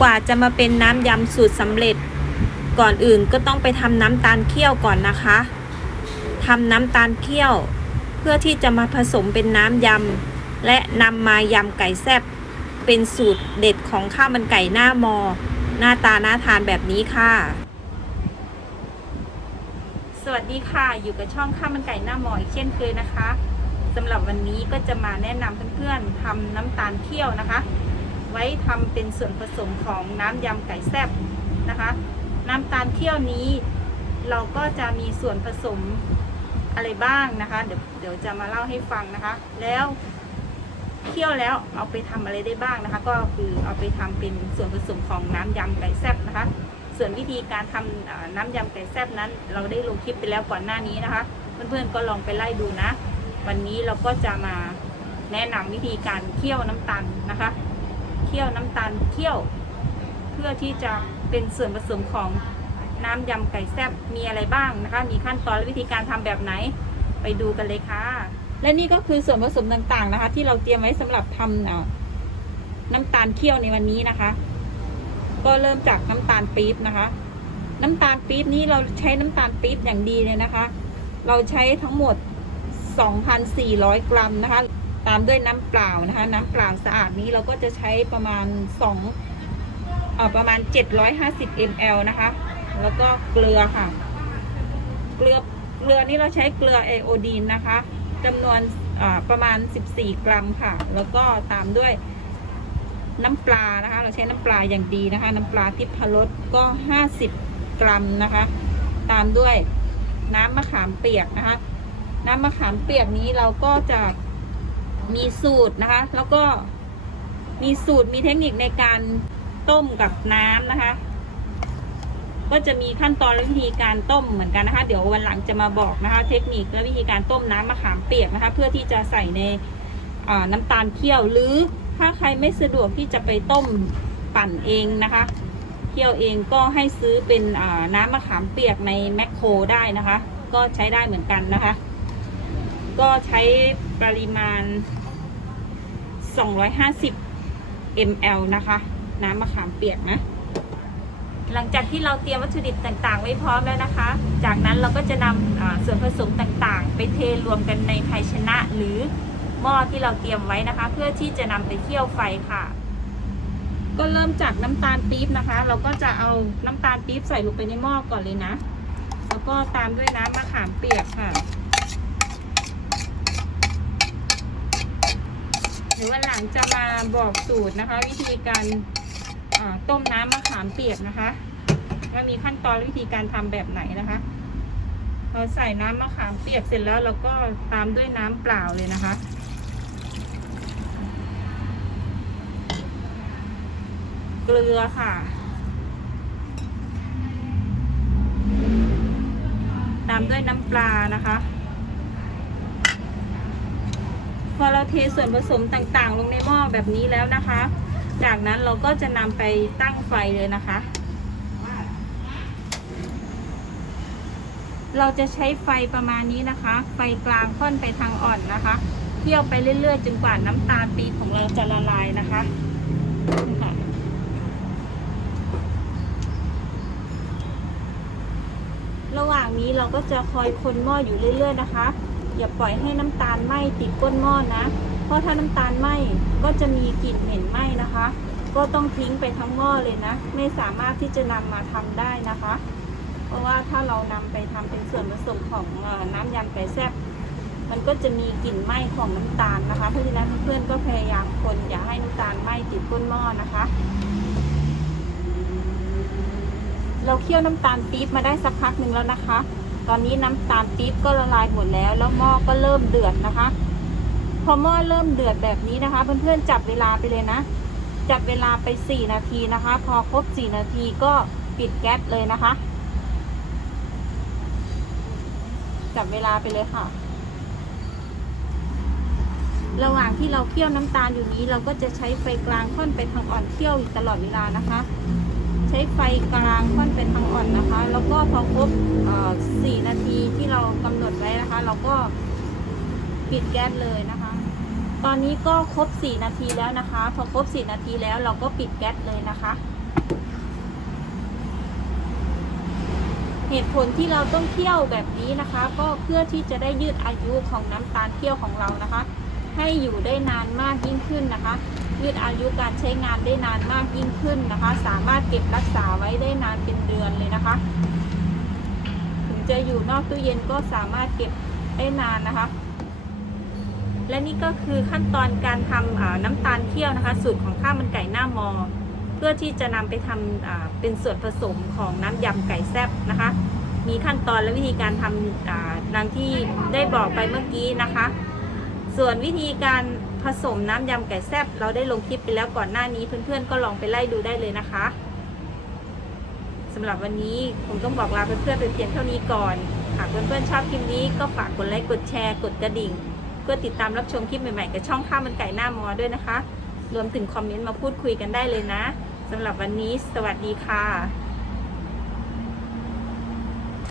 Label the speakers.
Speaker 1: กว่าจะมาเป็นน้ำยำสูตรสำเร็จ ก่อนอื่นก็ต้องไปทำน้ำตาลเคี่ยวก่อนนะคะทำน้ำตาลเคี่ยว เพื่อที่จะมาผสมเป็นน้ำยำและนำมายำไก่แซ่บเป็นสูตรเด็ดของข้าวมันไก่หน้ามอ หน้าตาน่าทานแบบนี้ค่ะ สวัสดีค่ะ อยู่กับช่องข้าวมันไก่หน้ามออีกเช่นเคยนะคะสำหรับวันนี้ก็จะมาแนะนำเพื่อนๆทำน้ำตาลเคี่ยวนะคะ ไว้ทำเป็นส่วนผสมของน้ำยำไก่แซ่บนะคะ น้ำตาลเคี่ยวนี้ เราก็จะมีส่วนผสมอะไรบ้างนะคะ เดี๋ยวเดี๋ยวจะมาเล่าให้ฟังนะคะ แล้วเคี่ยวแล้วเอาไปทำอะไรได้บ้างนะคะ ก็คือเอาไปทำเป็นส่วนผสมของน้ำยำไก่แซ่บนะคะ ส่วนวิธีการทำเอ่อน้ำยำไก่แซ่บนั้น เราได้ลงคลิปไปแล้วก่อนหน้านี้นะคะ เพื่อนๆก็ลองไปไล่ดูนะ วันนี้เราก็จะมาแนะนำวิธีการเคี่ยวน้ำตาลนะคะ เคี่ยวน้ำตาลเคี่ยว เพื่อที่จะเป็นส่วนผสมของน้ำยำไก่แซ่บมีอะไรบ้างนะคะ มีขั้นตอนและวิธีการทำแบบไหนไปดูกันเลยค่ะ และนี่ก็คือส่วนผสมต่างๆนะคะ ที่เราเตรียมไว้สำหรับทำน้ำตาลเคี่ยวในวันนี้นะคะ ก็เริ่มจากน้ำตาลปี๊บนะคะ น้ำตาลปี๊บนี้เราใช้น้ำตาลปี๊บอย่างดีเลยนะคะ เราใช้ทั้งหมด 2,400 กรัมนะคะ ตามด้วยน้ำเปล่านะคะ น้ำเปล่าสะอาดนี้เราก็จะใช้ประมาณ2เอ่อประมาณ 750 ml นะคะ แล้วก็เกลือค่ะ เกลือเกลือนี้เราใช้เกลือไอโอดีนนะคะจำนวนอ่าประมาณ 14 กรัมค่ะ แล้วก็ตามด้วยน้ำปลานะคะ เราใช้น้ำปลาอย่างดีนะคะ น้ำปลาทิพรสก็ 50 กรัมนะคะ ตามด้วยน้ำมะขามเปียกนะคะ น้ำมะขามเปียกนี้เราก็จะ มีสูตรนะคะ แล้วก็มีสูตรมีเทคนิคในการต้มกับน้ำนะคะ ก็จะมีขั้นตอนและวิธีการต้มเหมือนกันนะคะ เดี๋ยววันหลังจะมาบอกนะคะ เทคนิคและวิธีการต้มน้ำมะขามเปียกนะคะ เพื่อที่จะใส่ในน้ำตาลเคี่ยวหรือถ้าใครไม่สะดวกที่จะไปต้มปั่นเองนะคะเคี่ยวเองก็ให้ซื้อเป็นน้ำมะขามเปียกในแมคโครได้นะคะ ก็ใช้ได้เหมือนกันนะคะ ก็ใช้ปริมาณ 250 ml นะคะ น้ำมะขามเปียกนะ หลังจากที่เราเตรียมวัตถุดิบต่างๆ ไว้พร้อมแล้วนะคะ จากนั้นเราก็จะนำส่วนผสมต่างๆ ไปเทรวมกันในภาชนะหรือหม้อที่เราเตรียมไว้นะคะ เพื่อที่จะนำไปเคี่ยวไฟค่ะ ก็เริ่มจากน้ำตาลปี๊บนะคะ เราก็จะเอาน้ำตาลปี๊บใส่ลงไปในหม้อก่อนเลยนะ แล้วก็ตามด้วยน้ำมะขามเปียกค่ะ ดี๋ยววันหลังจะมาบอกสูตรนะคะ วิธีการต้มน้ำมะขามเปียกนะคะว่ามีขั้นตอนวิธีการทำแบบไหนนะคะเราใส่น้ำมะขามเปียกเสร็จแล้วเราก็ตามด้วยน้ำเปล่าเลยนะคะเกลือค่ะ ตามด้วยน้ำปลานะคะ พอเราเทส่วนผสมต่างๆ ลงในหม้อแบบนี้แล้วนะคะ จากนั้นเราก็จะนำไปตั้งไฟเลยนะคะ เราจะใช้ไฟประมาณนี้นะคะ ไฟกลางค่อนไปทางอ่อนนะคะเคี่ยวไปเรื่อยๆจนกว่าน้ำตาลปี๊บของเราจะละลายนะคะนี่ค่ะระหว่างนี้เราก็จะคอยคนหม้ออยู่เรื่อย ๆ นะคะ อย่าปล่อยให้น้ำตาลไหม้ติดก้นหม้อนะ เพราะถ้าน้ำตาลไหม้ก็จะมีกลิ่นเหม็นไหม้นะคะ ก็ต้องทิ้งไปทั้งหม้อเลยนะ ไม่สามารถที่จะนำมาทำได้นะคะ เพราะว่าถ้าเรานำไปทำเป็นส่วนผสมของน้ำยำไก่แซ่บมันก็จะมีกลิ่นไหม้ของน้ำตาลนะคะ เพราะฉะนั้นเพื่อนๆก็พยายามคนอย่าให้น้ำตาลไหม้ติดก้นหม้อนะคะ เราเคี่ยวน้ำตาลปี๊บมาได้สักพักหนึ่งแล้วนะคะ ตอนนี้น้ำตาลปี๊บก็ละลายหมดแล้ว แล้วหม้อก็เริ่มเดือดนะคะ พอหม้อเริ่มเดือดแบบนี้นะคะ เพื่อนๆจับเวลาไปเลยนะ จับเวลาไป 4 นาทีนะคะ พอครบ 4 นาทีก็ปิดแก๊สเลยนะคะ จับเวลาไปเลยค่ะ ระหว่างที่เราเคี่ยวน้ำตาลอยู่นี้ เราก็จะใช้ไฟกลางค่อนไปทางอ่อนเคี่ยวตลอดเวลานะคะ ใช้ไฟกลางค่อนไปทางอ่อนนะคะ แล้วก็พอครบเอ่อ4นาทีที่เรากำหนดไว้นะคะ เราก็ปิดแก๊สเลยนะคะ ตอนนี้ก็ครบ4นาทีแล้วนะคะ พอครบ4นาทีแล้วเราก็ปิดแก๊สเลยนะคะเหตุผลที่เราต้องเคี่ยวแบบนี้นะคะ ก็เพื่อที่จะได้ยืดอายุของน้ำตาลเคี่ยวของเรานะคะ ให้อยู่ได้นานมากยิ่งขึ้นนะคะ ยืดอายุการใช้งานได้นานมากยิ่งขึ้นนะคะ สามารถเก็บรักษาไว้ได้นานเป็นเดือนเลยนะคะ ถึงจะอยู่นอกตู้เย็นก็สามารถเก็บได้นานนะคะ และนี่ก็คือขั้นตอนการทำน้ำตาลเคี่ยวนะคะ สูตรของข้าวมันไก่หน้ามอ เพื่อที่จะนำไปทำเป็นส่วนผสมของน้ำยำไก่แซ่บนะคะ มีขั้นตอนและวิธีการทำอ่าดังที่ได้บอกไปเมื่อกี้นะคะ ส่วนวิธีการ ผสมน้ำยำไก่แซ่บเราได้ลงคลิปไปแล้วก่อนหน้านี้ เพื่อนๆก็ลองไปไล่ดูได้เลยนะคะสำหรับวันนี้ผมต้องบอกลาเพื่อนๆไปเพียงเท่านี้ก่อน หากเพื่อนๆชอบคลิปนี้ก็ฝากกดไลค์กดแชร์กดกระดิ่ง เพื่อติดตามรับชมคลิปใหม่ๆกับช่องข้าวมันไก่หน้ามอด้วยนะคะ รวมถึงคอมเมนต์มาพูดคุยกันได้เลยนะสำหรับวันนี้ สวัสดีค่ะ